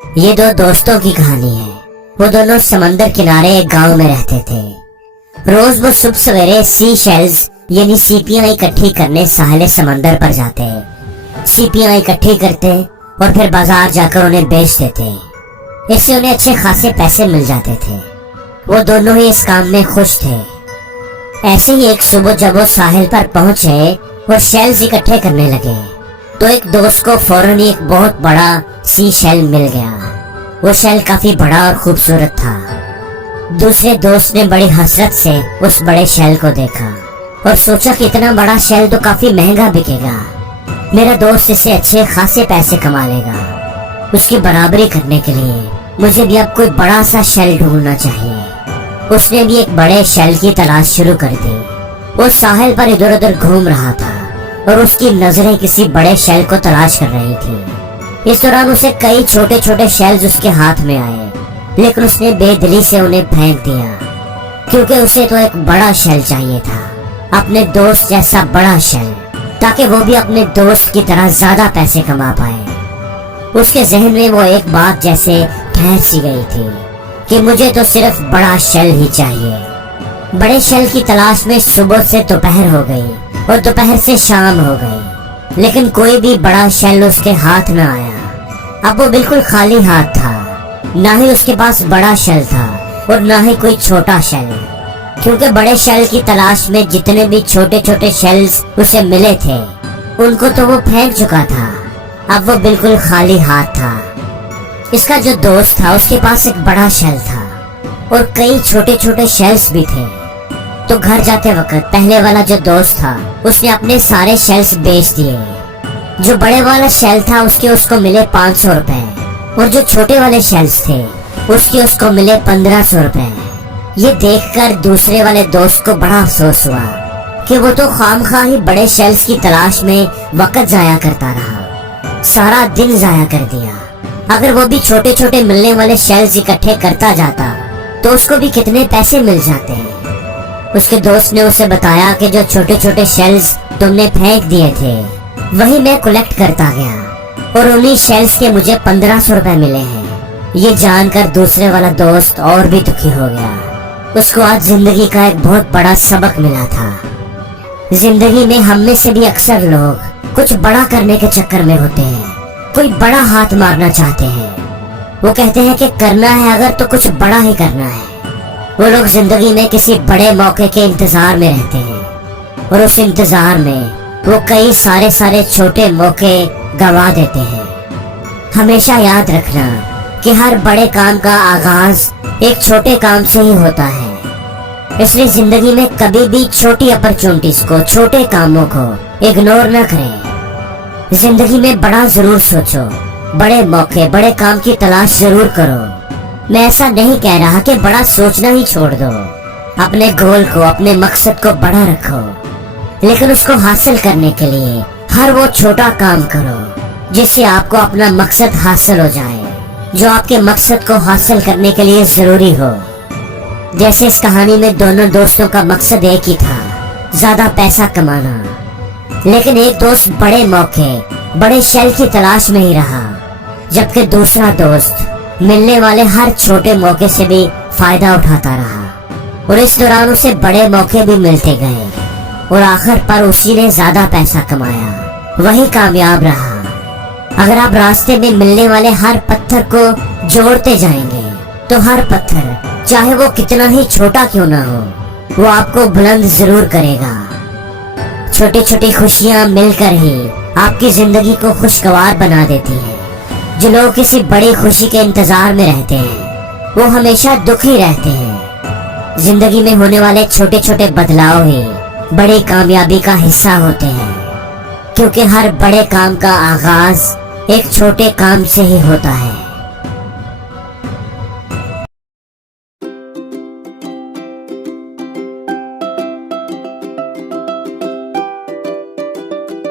یہ دو دوستوں کی کہانی ہے۔ وہ دونوں سمندر کنارے ایک گاؤں میں رہتے تھے۔ روز وہ صبح سویرے سی شیلز یعنی سیپیاں اکٹھی کرنے ساحل سمندر پر جاتے، سیپیاں اکٹھی کرتے اور پھر بازار جا کر انہیں بیچ دیتے۔ اس سے انہیں اچھے خاصے پیسے مل جاتے تھے۔ وہ دونوں ہی اس کام میں خوش تھے۔ ایسے ہی ایک صبح جب وہ ساحل پر پہنچے اور شیلز اکٹھے کرنے لگے تو ایک دوست کو فوراً ایک بہت بڑا سی شیل مل گیا۔ وہ شیل کافی بڑا اور خوبصورت تھا۔ دوسرے دوست نے بڑی حسرت سے اس بڑے شیل کو دیکھا اور سوچا کہ اتنا بڑا شیل تو کافی مہنگا بکے گا، میرا دوست اس سے اچھے خاصے پیسے کما لے گا۔ اس کی برابری کرنے کے لیے مجھے بھی اب کوئی بڑا سا شیل ڈھونڈنا چاہیے۔ اس نے بھی ایک بڑے شیل کی تلاش شروع کر دی۔ وہ ساحل پر ادھر ادھر گھوم رہا تھا اور اس کی نظریں کسی بڑے شیل کو تلاش کر رہی تھی۔ اس دوران اسے کئی چھوٹے چھوٹے شیلز اس کے ہاتھ میں آئے، لیکن اس نے بے دلی سے انہیں پھینک دیا کیونکہ اسے تو ایک بڑا شیل چاہیے تھا، اپنے دوست جیسا بڑا شیل، تاکہ وہ بھی اپنے دوست کی طرح زیادہ پیسے کما پائے۔ اس کے ذہن میں وہ ایک بات جیسے ٹھہر سی گئی تھی کہ مجھے تو صرف بڑا شیل ہی چاہیے۔ بڑے شیل کی تلاش میں صبح سے دوپہر ہو گئی اور دوپہر سے شام ہو گئی، لیکن کوئی بھی بڑا شیل اس کے ہاتھ نہ آیا۔ اب وہ بالکل خالی ہاتھ تھا، نہ ہی اس کے پاس بڑا شیل تھا اور نہ ہی کوئی چھوٹا شیل، کیونکہ بڑے شیل کی تلاش میں جتنے بھی چھوٹے چھوٹے شیلز اسے ملے تھے ان کو تو وہ پھینک چکا تھا۔ اب وہ بالکل خالی ہاتھ تھا۔ اس کا جو دوست تھا اس کے پاس ایک بڑا شیل تھا اور کئی چھوٹے چھوٹے شیلز بھی تھے۔ تو گھر جاتے وقت پہلے والا جو دوست تھا اس نے اپنے سارے شیلز بیچ دیے۔ جو بڑے والا شیل تھا اس کو ملے 500 روپے اور جو چھوٹے والے شیلز تھے اس کو ملے 1500 روپے۔ یہ دیکھ کر دوسرے والے دوست کو بڑا افسوس ہوا کہ وہ تو خواہ ہی بڑے شیلز کی تلاش میں وقت ضائع کرتا رہا، سارا دن ضائع کر دیا۔ اگر وہ بھی چھوٹے چھوٹے ملنے والے شیلز اکٹھے کرتا جاتا تو اس کو بھی کتنے پیسے مل جاتے ہیں۔ اس کے دوست نے اسے بتایا کہ جو چھوٹے چھوٹے شیلز تم نے پھینک دیے تھے وہی میں کلیکٹ کرتا گیا اور انہی شیلز کے مجھے 1500 روپے ملے ہیں۔ یہ جان کر دوسرے والا دوست اور بھی دکھی ہو گیا۔ اس کو آج زندگی کا ایک بہت بڑا سبق ملا تھا۔ زندگی میں ہم میں سے بھی اکثر لوگ کچھ بڑا کرنے کے چکر میں ہوتے ہیں، کوئی بڑا ہاتھ مارنا چاہتے ہیں۔ وہ کہتے ہیں کہ کرنا ہے اگر تو کچھ بڑا ہی کرنا ہے۔ وہ لوگ زندگی میں کسی بڑے موقع کے انتظار میں رہتے ہیں اور اس انتظار میں وہ کئی سارے چھوٹے موقع گوا دیتے ہیں۔ ہمیشہ یاد رکھنا کہ ہر بڑے کام کا آغاز ایک چھوٹے کام سے ہی ہوتا ہے، اس لیے زندگی میں کبھی بھی چھوٹی اپرچونٹیز کو، چھوٹے کاموں کو اگنور نہ کریں۔ زندگی میں بڑا ضرور سوچو، بڑے موقع، بڑے کام کی تلاش ضرور کرو۔ میں ایسا نہیں کہہ رہا کہ بڑا سوچنا ہی چھوڑ دو، اپنے گول کو، اپنے مقصد کو بڑا رکھو، لیکن اس کو حاصل کرنے کے لیے ہر وہ چھوٹا کام کرو جس سے آپ کو اپنا مقصد حاصل ہو جائے، جو آپ کے مقصد کو حاصل کرنے کے لیے ضروری ہو۔ جیسے اس کہانی میں دونوں دوستوں کا مقصد ایک ہی تھا، زیادہ پیسہ کمانا، لیکن ایک دوست بڑے موقع، بڑے شیل کی تلاش میں ہی رہا، جبکہ دوسرا دوست ملنے والے ہر چھوٹے موقع سے بھی فائدہ اٹھاتا رہا اور اس دوران اسے بڑے موقع بھی ملتے گئے اور آخر پر اسی نے زیادہ پیسہ کمایا، وہی کامیاب رہا۔ اگر آپ راستے میں ملنے والے ہر پتھر کو جوڑتے جائیں گے تو ہر پتھر چاہے وہ کتنا ہی چھوٹا کیوں نہ ہو وہ آپ کو بلند ضرور کرے گا۔ چھوٹی چھوٹی خوشیاں مل کر ہی آپ کی زندگی کو خوشگوار بنا دیتی ہیں۔ جو لوگ کسی بڑی خوشی کے انتظار میں رہتے ہیں وہ ہمیشہ دکھی رہتے ہیں۔ زندگی میں ہونے والے چھوٹے چھوٹے بدلاؤ ہی بڑی کامیابی کا حصہ ہوتے ہیں، کیونکہ ہر بڑے کام کا آغاز ایک چھوٹے کام سے ہی ہوتا ہے۔